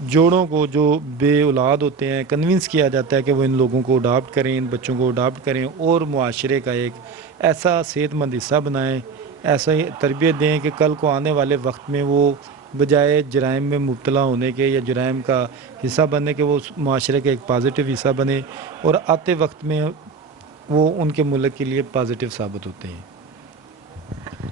جوڑوں کو جو بے اولاد ہوتے ہیں کنونس کیا جاتا ہے کہ وہ ان لوگوں کو اڈاپٹ کریں، ان بچوں کو اڈاپٹ کریں اور معاشرے کا ایک ایسا صحت مند حصہ بنائیں، ایسا ہی تربیت دیں کہ کل کو آنے والے وقت میں وہ بجائے جرائم میں مبتلا ہونے کے یا جرائم کا حصہ بننے کے وہ اس معاشرے کا ایک پازیٹیو حصہ بنے اور آتے وقت میں وہ ان کے ملک کے لیے پازیٹیو ثابت ہوتے ہیں۔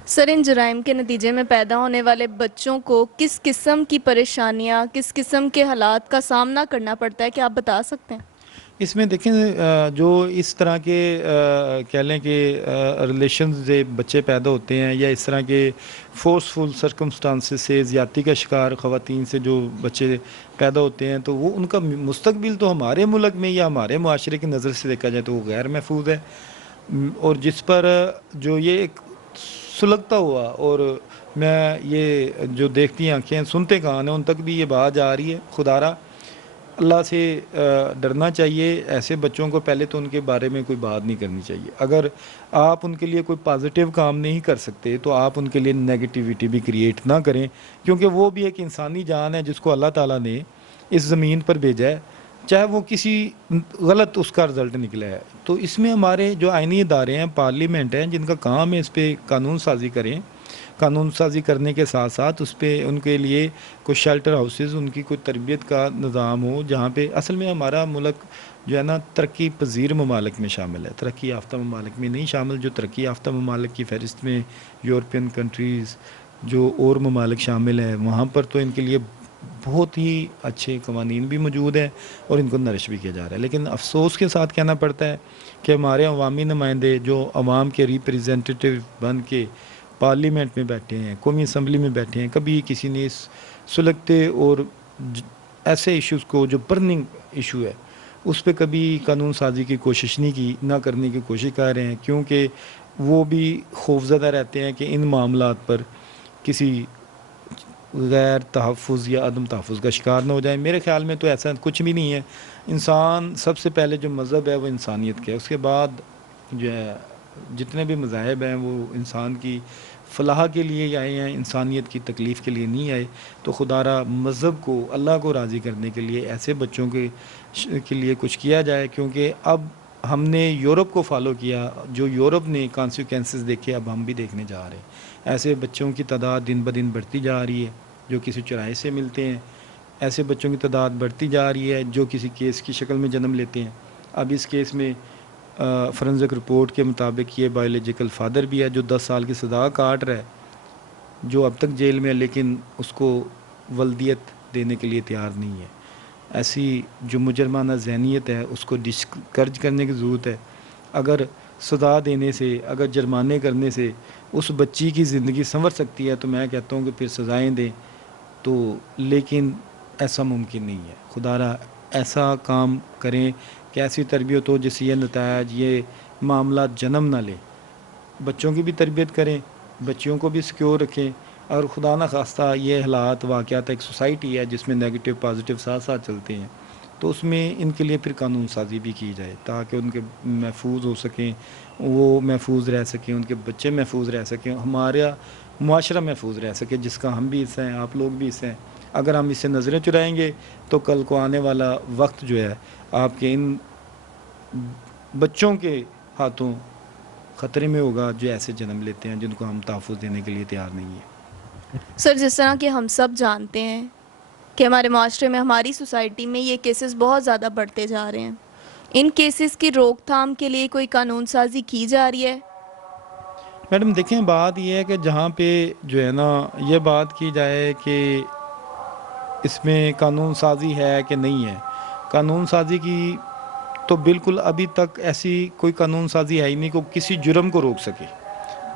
سر، ان جرائم کے نتیجے میں پیدا ہونے والے بچوں کو کس قسم کی پریشانیاں، کس قسم کے حالات کا سامنا کرنا پڑتا ہے، کیا آپ بتا سکتے ہیں؟ اس میں دیکھیں جو اس طرح کے کہہ لیں کہ ریلیشنز سے بچے پیدا ہوتے ہیں یا اس طرح کے فورسفل سرکمسٹانسز سے زیادتی کا شکار خواتین سے جو بچے پیدا ہوتے ہیں تو وہ ان کا مستقبل تو ہمارے ملک میں یا ہمارے معاشرے کی نظر سے دیکھا جائے تو وہ غیر محفوظ ہے، اور جس پر جو یہ ایک سلگتا ہوا اور میں یہ جو دیکھتی آنکھیں سنتے کان ہیں ان تک بھی یہ بات جا رہی ہے۔ خدارہ اللہ سے ڈرنا چاہیے، ایسے بچوں کو پہلے تو ان کے بارے میں کوئی بات نہیں کرنی چاہیے۔ اگر آپ ان کے لیے کوئی پازیٹیو کام نہیں کر سکتے تو آپ ان کے لیے نیگیٹیوٹی بھی کریٹ نہ کریں، کیونکہ وہ بھی ایک انسانی جان ہے جس کو اللہ تعالیٰ نے اس زمین پر بھیجا ہے، چاہے وہ کسی غلط اس کا رزلٹ نکلا ہے۔ تو اس میں ہمارے جو آئینی ادارے ہیں، پارلیمنٹ ہیں، جن کا کام ہے اس پہ قانون سازی کریں، قانون سازی کرنے کے ساتھ ساتھ اس پہ ان کے لیے کوئی شیلٹر ہاؤسز، ان کی کوئی تربیت کا نظام ہو، جہاں پہ اصل میں ہمارا ملک جو ہے نا ترقی پذیر ممالک میں شامل ہے، ترقی یافتہ ممالک میں نہیں شامل۔ جو ترقی یافتہ ممالک کی فہرست میں یورپین کنٹریز جو اور ممالک شامل ہیں، وہاں پر تو ان کے لیے بہت ہی اچھے قوانین بھی موجود ہیں اور ان کو نرش بھی کیا جا رہا ہے۔ لیکن افسوس کے ساتھ کہنا پڑتا ہے کہ ہمارے عوامی نمائندے جو عوام کے ریپریزنٹیٹیو بن کے پارلیمنٹ میں بیٹھے ہیں، قومی اسمبلی میں بیٹھے ہیں، کبھی کسی نے اس سلگتے اور ایسے ایشوز کو جو برننگ ایشو ہے اس پہ کبھی قانون سازی کی کوشش نہیں کی، نہ کرنے کی کوشش کر رہے ہیں، کیونکہ وہ بھی خوفزدہ رہتے ہیں کہ ان معاملات پر کسی غیر تحفظ یا عدم تحفظ کا شکار نہ ہو جائے۔ میرے خیال میں تو ایسا کچھ بھی نہیں ہے۔ انسان سب سے پہلے جو مذہب ہے وہ انسانیت کا ہے، اس کے بعد جو ہے جتنے بھی مذاہب ہیں وہ انسان کی فلاح کے لیے ہی آئے ہیں، انسانیت کی تکلیف کے لیے نہیں آئے۔ تو خدارہ مذہب کو، اللہ کو راضی کرنے کے لیے ایسے بچوں کے لیے کچھ کیا جائے، کیونکہ اب ہم نے یورپ کو فالو کیا، جو یورپ نے کانسیکوینسز دیکھے اب ہم بھی دیکھنے جا رہے ہیں۔ ایسے بچوں کی تعداد دن بدن بڑھتی جا رہی ہے جو کسی چوراہے سے ملتے ہیں، ایسے بچوں کی تعداد بڑھتی جا رہی ہے جو کسی کیس کی شکل میں جنم لیتے ہیں۔ اب اس کیس میں فرنزک رپورٹ کے مطابق یہ بایولوجیکل فادر بھی ہے جو 10 سال کی سزا کاٹ رہا ہے، جو اب تک جیل میں ہے، لیکن اس کو ولدیت دینے کے لیے تیار نہیں ہے۔ ایسی جو مجرمانہ ذہنیت ہے اس کو ڈسکرج کرنے کی ضرورت ہے۔ اگر سزا دینے سے، اگر جرمانے کرنے سے اس بچی کی زندگی سنور سکتی ہے تو میں کہتا ہوں کہ پھر سزائیں دیں تو، لیکن ایسا ممکن نہیں ہے۔ خدارہ ایسا کام کریں کہ ایسی تربیت ہو جس سے یہ نتائج، یہ معاملات جنم نہ لیں۔ بچوں کی بھی تربیت کریں، بچیوں کو بھی سیکیور رکھیں، اور خدا نہ خواستہ یہ حالات واقعات ایک سوسائٹی ہے جس میں نیگیٹو پازیٹیو ساتھ ساتھ چلتے ہیں، تو اس میں ان کے لیے پھر قانون سازی بھی کی جائے تاکہ ان کے محفوظ ہو سکیں، وہ محفوظ رہ سکیں، ان کے بچے محفوظ رہ سکیں، ہمارا معاشرہ محفوظ رہ سکے جس کا ہم بھی حصہ ہیں، آپ لوگ بھی حصہ ہیں۔ اگر ہم اس سے نظریں چرائیں گے تو کل کو آنے والا وقت جو ہے آپ کے ان بچوں کے ہاتھوں خطرے میں ہوگا جو ایسے جنم لیتے ہیں جن کو ہم تحفظ دینے کے لیے تیار نہیں ہیں۔ سر، جس طرح کہ ہم سب جانتے ہیں کہ ہمارے معاشرے میں، ہماری سوسائٹی میں یہ کیسز بہت زیادہ بڑھتے جا رہے ہیں، ان کیسز کی روک تھام کے لیے کوئی قانون سازی کی جا رہی ہے؟ میڈم دیکھیں، بات یہ ہے کہ جہاں پہ جو ہے نا یہ بات کی جائے کہ اس میں قانون سازی ہے کہ نہیں ہے، قانون سازی کی تو بالکل ابھی تک ایسی کوئی قانون سازی ہے ہی نہیں کہ کسی جرم کو روک سکے۔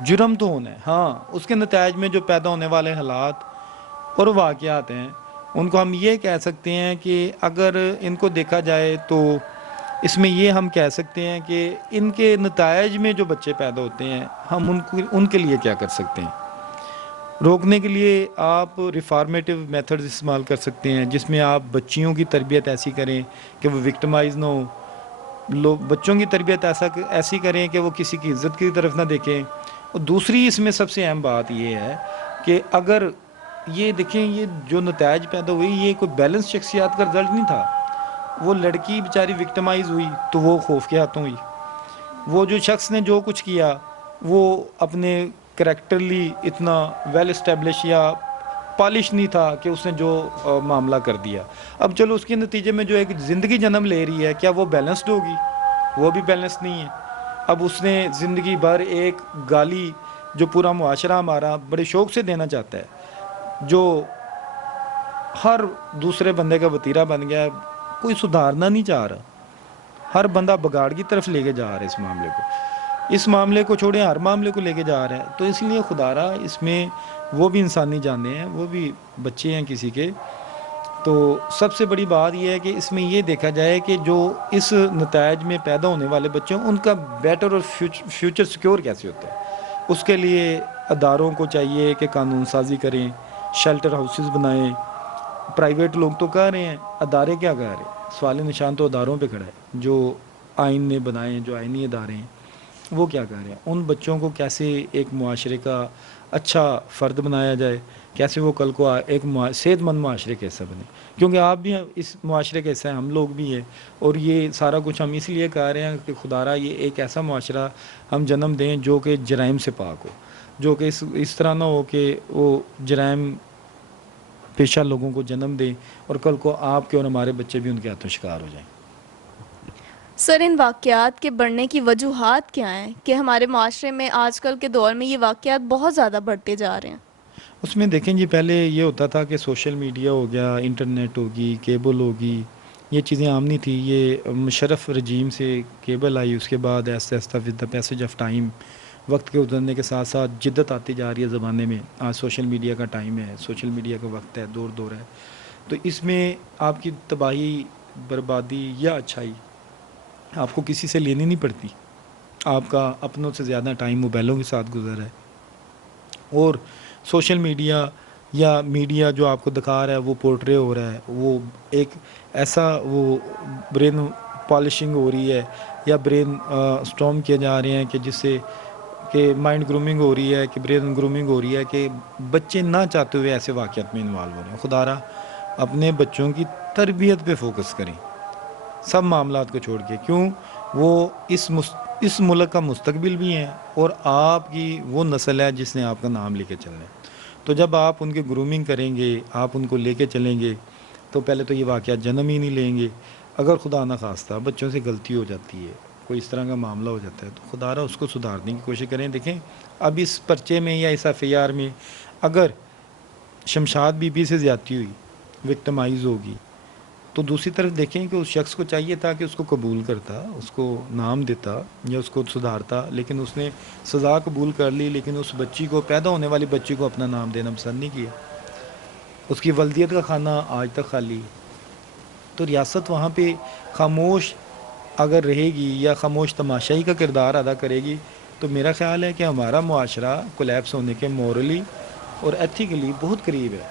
جرم تو ہونا ہے، ہاں اس کے نتائج میں جو پیدا ہونے والے حالات اور واقعات ہیں ان کو ہم یہ کہہ سکتے ہیں کہ اگر ان کو دیکھا جائے تو اس میں یہ ہم کہہ سکتے ہیں کہ ان کے نتائج میں جو بچے پیدا ہوتے ہیں ہم ان کے لیے کیا کر سکتے ہیں۔ روکنے کے لیے آپ ریفارمیٹیو میتھڈز استعمال کر سکتے ہیں جس میں آپ بچیوں کی تربیت ایسی کریں کہ وہ وکٹمائز نہ ہو، بچوں کی تربیت ایسی کریں کہ وہ کسی کی عزت کی طرف نہ دیکھیں۔ اور دوسری اس میں سب سے اہم بات یہ ہے کہ اگر یہ دیکھیں یہ جو نتائج پیدا ہوئی یہ کوئی بیلنس شخصیات کا رزلٹ نہیں تھا. وہ لڑکی بیچاری وکٹمائز ہوئی تو وہ خوف کے ہاتھوں ہوئی. وہ جو شخص نے جو کچھ کیا وہ اپنے کریکٹرلی اتنا ویل اسٹیبلش یا پالش نہیں تھا کہ اس نے جو معاملہ کر دیا. اب چلو اس کے نتیجے میں جو ایک زندگی جنم لے رہی ہے کیا وہ بیلنسڈ ہوگی؟ وہ بھی بیلنس نہیں ہے. اب اس نے زندگی بھر ایک گالی جو پورا معاشرہ ہمارا بڑے شوق سے دینا چاہتا ہے, جو ہر دوسرے بندے کا وتیرہ بن گیا ہے, کوئی سدھارنا نہیں چاہ رہا, ہر بندہ بگاڑ کی طرف لے کے جا رہا ہے اس معاملے کو. اس معاملے کو چھوڑیں ہر معاملے کو لے کے جا رہا ہے. تو اس لیے خدا را اس میں وہ بھی انسانی جانیں ہیں, وہ بھی بچے ہیں کسی کے. تو سب سے بڑی بات یہ ہے کہ اس میں یہ دیکھا جائے کہ جو اس نتائج میں پیدا ہونے والے بچوں ان کا بیٹر اور فیوچر سیکیور کیسے ہوتا ہے. اس کے لیے اداروں کو چاہیے کہ قانون سازی کریں, شیلٹر ہاؤسز بنائیں. پرائیویٹ لوگ تو کہہ رہے ہیں, ادارے کیا کہہ رہے ہیں؟ سوال نشان تو اداروں پہ کھڑا ہے. جو آئین نے بنائے ہیں, جو آئینی ادارے ہیں, وہ کیا کہہ رہے ہیں؟ ان بچوں کو کیسے ایک معاشرے کا اچھا فرد بنایا جائے, کیسے وہ کل کو ایک صحت مند معاشرے کا حصہ بنے. کیونکہ آپ بھی اس معاشرے کا حصہ ہیں, ہم لوگ بھی ہیں, اور یہ سارا کچھ ہم اس لیے کہہ رہے ہیں کہ خدا را یہ ایک ایسا معاشرہ ہم جنم دیں جو کہ جرائم سے پاک ہو, جو کہ اس طرح نہ ہو کہ وہ جرائم پیشہ لوگوں کو جنم دیں اور کل کو آپ کے اور ہمارے بچے بھی ان کے ہاتھوں شکار ہو جائیں. سر, ان واقعات کے بڑھنے کی وجوہات کیا ہیں کہ ہمارے معاشرے میں آج کل کے دور میں یہ واقعات بہت زیادہ بڑھتے جا رہے ہیں؟ اس میں دیکھیں جی, پہلے یہ ہوتا تھا کہ سوشل میڈیا ہو گیا, انٹرنیٹ ہوگی, کیبل ہوگی, یہ چیزیں عام نہیں تھی. یہ مشرف رجیم سے کیبل آئی, اس کے بعد آہستہ آہستہ with the passage of time, وقت کے گزرنے کے ساتھ ساتھ جدت آتی جا رہی ہے زمانے میں. آج سوشل میڈیا کا ٹائم ہے, سوشل میڈیا کا وقت ہے, دور ہے. تو اس میں آپ کی تباہی, بربادی یا اچھائی آپ کو کسی سے لینی نہیں پڑتی. آپ کا اپنوں سے زیادہ ٹائم موبائلوں کے ساتھ گزر ہے, اور سوشل میڈیا یا میڈیا جو آپ کو دکھا رہا ہے وہ پورٹرے ہو رہا ہے, وہ ایک ایسا وہ برین پالشنگ ہو رہی ہے یا برین اسٹارم کیے جا رہے ہیں کہ جس سے کہ مائنڈ گرومنگ ہو رہی ہے, کہ برین گرومنگ ہو رہی ہے, کہ بچے نہ چاہتے ہوئے ایسے واقعات میں انوالو ہو رہے ہیں. خدا را اپنے بچوں کی تربیت پہ فوکس کریں سب معاملات کو چھوڑ کے. کیوں؟ وہ اس ملک کا مستقبل بھی ہیں, اور آپ کی وہ نسل ہے جس نے آپ کا نام لے کے چلنا ہے. تو جب آپ ان کے گرومنگ کریں گے, آپ ان کو لے کے چلیں گے, تو پہلے تو یہ واقعات جنم ہی نہیں لیں گے. اگر خدا نہ خواستہ بچوں سے غلطی ہو جاتی ہے, کوئی اس طرح کا معاملہ ہو جاتا ہے, تو خدا را اس کو سدھارنے کی کوشش کریں. دیکھیں اب اس پرچے میں یا اس ایف آئی آر میں اگر شمشاد بی بی سے زیادتی ہوئی, وکٹمائز ہوگی, تو دوسری طرف دیکھیں کہ اس شخص کو چاہیے تھا کہ اس کو قبول کرتا, اس کو نام دیتا یا اس کو سدھارتا, لیکن اس نے سزا قبول کر لی, لیکن اس بچی کو, پیدا ہونے والی بچی کو اپنا نام دینا پسند نہیں کیا. اس کی ولدیت کا خانہ آج تک خالی. تو ریاست وہاں پہ خاموش اگر رہے گی یا خاموش تماشائی کا کردار ادا کرے گی, تو میرا خیال ہے کہ ہمارا معاشرہ کولیپس ہونے کے مورلی اور ایتھیکلی بہت قریب ہے.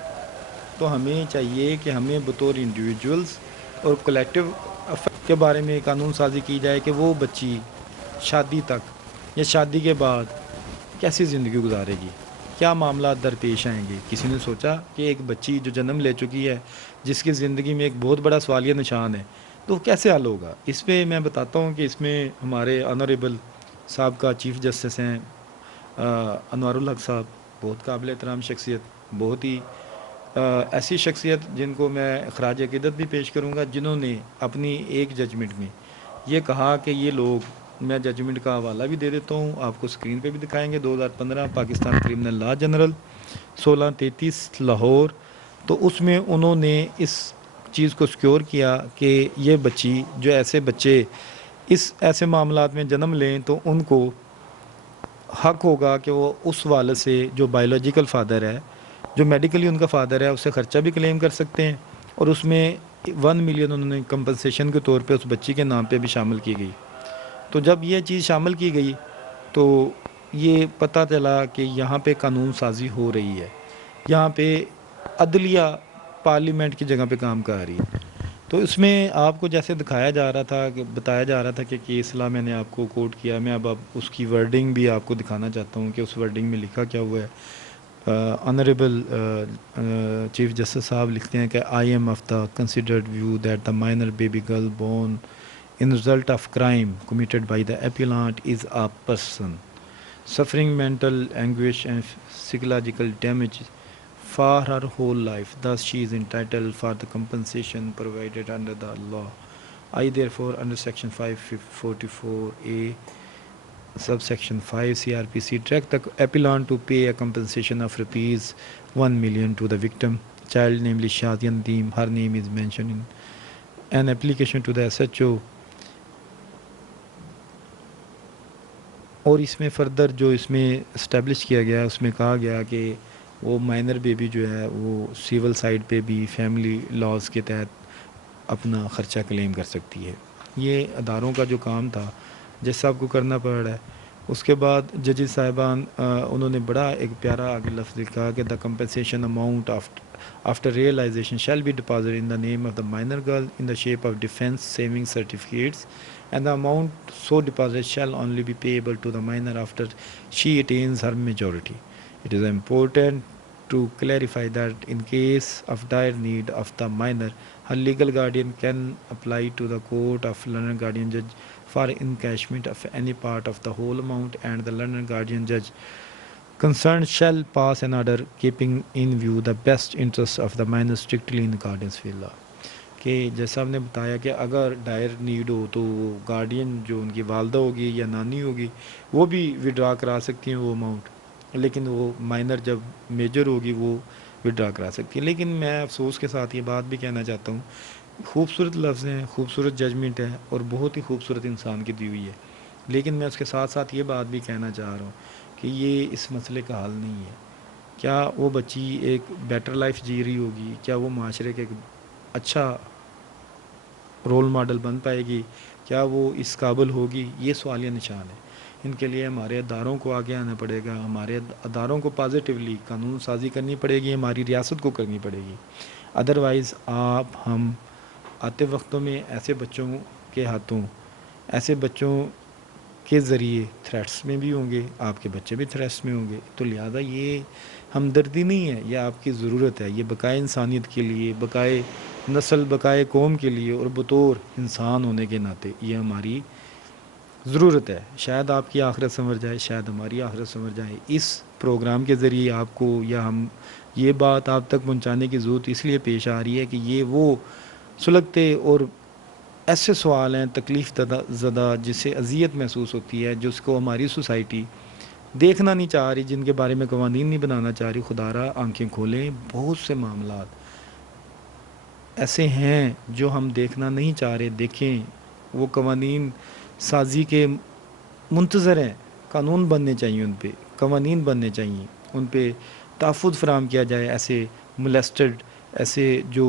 تو ہمیں چاہیے کہ ہمیں بطور انڈیویجولز اور کولیکٹیو افیکٹ کے بارے میں قانون سازی کی جائے کہ وہ بچی شادی تک یا شادی کے بعد کیسی زندگی گزارے گی, کیا معاملات درپیش آئیں گے. کسی نے سوچا کہ ایک بچی جو جنم لے چکی ہے, جس کی زندگی میں ایک بہت بڑا سوالیہ نشان ہے, تو کیسے حل ہوگا؟ اس پہ میں بتاتا ہوں کہ اس میں ہمارے آنریبل صاحب کا چیف جسٹس ہیں انوار الحق صاحب, بہت قابل احترام شخصیت, بہت ہی ایسی شخصیت جن کو میں خراج عقیدت بھی پیش کروں گا, جنہوں نے اپنی ایک ججمنٹ میں یہ کہا کہ یہ لوگ, میں ججمنٹ کا حوالہ بھی دے دیتا ہوں, آپ کو اسکرین پہ بھی دکھائیں گے, 2015 Pakistan criminal law general 1633 Lahore. تو اس میں انہوں نے اس چیز کو سیکیور کیا کہ یہ بچی, جو ایسے بچے اس ایسے معاملات میں جنم لیں, تو ان کو حق ہوگا کہ وہ اس والد سے جو بایولوجیکل فادر ہے, جو میڈیکلی ان کا فادر ہے, اس سے خرچہ بھی کلیم کر سکتے ہیں. اور اس میں 1 ملین انہوں نے کمپنسیشن کے طور پہ اس بچی کے نام پہ بھی شامل کی گئی. تو جب یہ چیز شامل کی گئی تو یہ پتہ چلا کہ یہاں پہ قانون سازی ہو رہی ہے, یہاں پہ عدلیہ پارلیمنٹ کی جگہ پہ کام کر رہی ہے. تو اس میں آپ کو جیسے دکھایا جا رہا تھا, کہ بتایا جا رہا تھا کہ کیس لا میں نے آپ کو کوٹ کیا, میں اب اس کی ورڈنگ بھی آپ کو دکھانا چاہتا ہوں کہ اس ورڈنگ میں لکھا کیا ہوا ہے. آنریبل چیف جسٹس صاحب لکھتے ہیں کہ I am of the considered view that the minor baby girl born in result of crime committed by the appellant is a person suffering mental anguish and psychological damage for her whole life. Thus, she is entitled for the compensation provided under the law. I therefore, under Section 544A, subsection 5 CRPC, direct the appellant to pay a compensation of rupees 1 million to the victim child, namely Shadian Deem. Her name is mentioned in an application to the SHO. اور اس میں further جو اس میں establish کیا گیا اس میں کہا گیا کہ وہ مائنر بیبی جو ہے وہ سیول سائڈ پہ بھی فیملی لاز کے تحت اپنا خرچہ کلیم کر سکتی ہے. یہ اداروں کا جو کام تھا جج صاحب کو کرنا پڑ رہا ہے. اس کے بعد ججز صاحبان انہوں نے بڑا ایک پیارا آگے لفظ لکھا کہ the compensation amount after realization shall be deposited in the name of the minor girl in the shape of defense saving certificates, and the amount so deposited shall only be payable to the minor after she attains her majority. It is important to clarify that in case of dire need of the minor, her legal guardian can apply to the court of learned guardian judge for encashment of any part of the whole amount, and the learned guardian judge concerned shall pass an order keeping in view the best interests of the minor strictly in accordance with law. کہ جیسا ہم نے بتایا کہ اگر dire need ہو تو guardian جو ان کی والدہ ہوگی یا نانی ہوگی وہ بھی وڈرا کرا سکتی ہیں وہ اماؤنٹ, لیکن وہ مائنر جب میجر ہوگی وہ وڈرا کرا سکتی ہے. لیکن میں افسوس کے ساتھ یہ بات بھی کہنا چاہتا ہوں, خوبصورت لفظ ہیں, خوبصورت ججمنٹ ہے اور بہت ہی خوبصورت انسان کی دی ہوئی ہے, لیکن میں اس کے ساتھ ساتھ یہ بات بھی کہنا چاہ رہا ہوں کہ یہ اس مسئلے کا حل نہیں ہے. کیا وہ بچی ایک بیٹر لائف جی رہی ہوگی؟ کیا وہ معاشرے کے ایک اچھا رول ماڈل بن پائے گی؟ کیا وہ اس قابل ہوگی؟ یہ سوالیہ نشان ہے. ان کے لیے ہمارے اداروں کو آگے آنا پڑے گا, ہمارے اداروں کو پازیٹیولی قانون سازی کرنی پڑے گی, ہماری ریاست کو کرنی پڑے گی. ادروائز آپ ہم آتے وقتوں میں ایسے بچوں کے ہاتھوں, ایسے بچوں کے ذریعے تھریٹس میں بھی ہوں گے, آپ کے بچے بھی تھریٹس میں ہوں گے. تو لہٰذا یہ ہمدردی نہیں ہے, یہ آپ کی ضرورت ہے. یہ بقائے انسانیت کے لیے, بقائے نسل, بقائے قوم کے لیے اور بطور انسان ہونے کے ناطے یہ ہماری ضرورت ہے. شاید آپ کی آخرت سنور جائے, شاید ہماری آخرت سنور جائے. اس پروگرام کے ذریعے آپ کو یا ہم یہ بات آپ تک پہنچانے کی ضرورت اس لیے پیش آ رہی ہے کہ یہ وہ سلگتے اور ایسے سوال ہیں تکلیف زدہ جس سے اذیت محسوس ہوتی ہے, جس کو ہماری سوسائٹی دیکھنا نہیں چاہ رہی, جن کے بارے میں قوانین نہیں بنانا چاہ رہی. خدا را آنکھیں کھولیں. بہت سے معاملات ایسے ہیں جو ہم دیکھنا نہیں چاہ رہے. دیکھیں, وہ قوانین سازی کے منتظر ہیں. قانون بننے چاہیے, ان پہ قوانین بننے چاہیے, ان پہ تحفظ فراہم کیا جائے. ایسے ملیسٹڈ, ایسے جو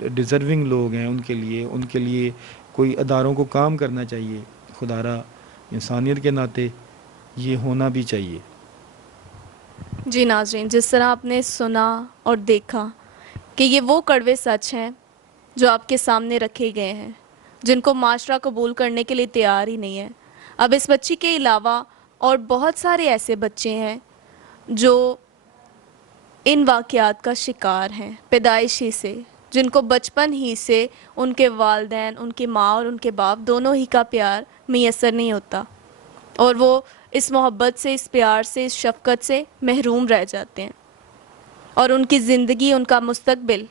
ڈیزرونگ لوگ ہیں ان کے لیے کوئی اداروں کو کام کرنا چاہیے. خدا را انسانیت کے ناطے یہ ہونا بھی چاہیے. جی ناظرین, جس طرح آپ نے سنا اور دیکھا کہ یہ وہ کڑوے سچ ہیں جو آپ کے سامنے رکھے گئے ہیں, جن کو معاشرہ قبول کرنے کے لیے تیار ہی نہیں ہے. اب اس بچی کے علاوہ اور بہت سارے ایسے بچے ہیں جو ان واقعات کا شکار ہیں پیدائش ہی سے, جن کو بچپن ہی سے ان کے والدین, ان کی ماں اور ان کے باپ دونوں ہی کا پیار میسر نہیں ہوتا, اور وہ اس محبت سے, اس پیار سے, اس شفقت سے محروم رہ جاتے ہیں. اور ان کی زندگی, ان کا مستقبل,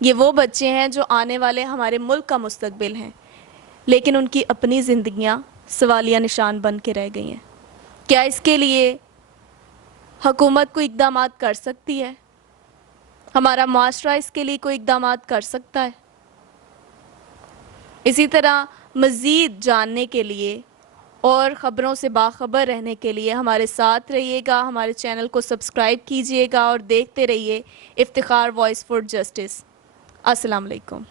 یہ وہ بچے ہیں جو آنے والے ہمارے ملک کا مستقبل ہیں, لیکن ان کی اپنی زندگیاں سوالیہ نشان بن کے رہ گئی ہیں. کیا اس کے لیے حکومت کوئی اقدامات کر سکتی ہے؟ ہمارا معاشرہ اس کے لیے کوئی اقدامات کر سکتا ہے؟ اسی طرح مزید جاننے کے لیے اور خبروں سے باخبر رہنے کے لیے ہمارے ساتھ رہیے گا, ہمارے چینل کو سبسکرائب کیجئے گا اور دیکھتے رہیے افتخار وائس فار جسٹس. السلام علیکم.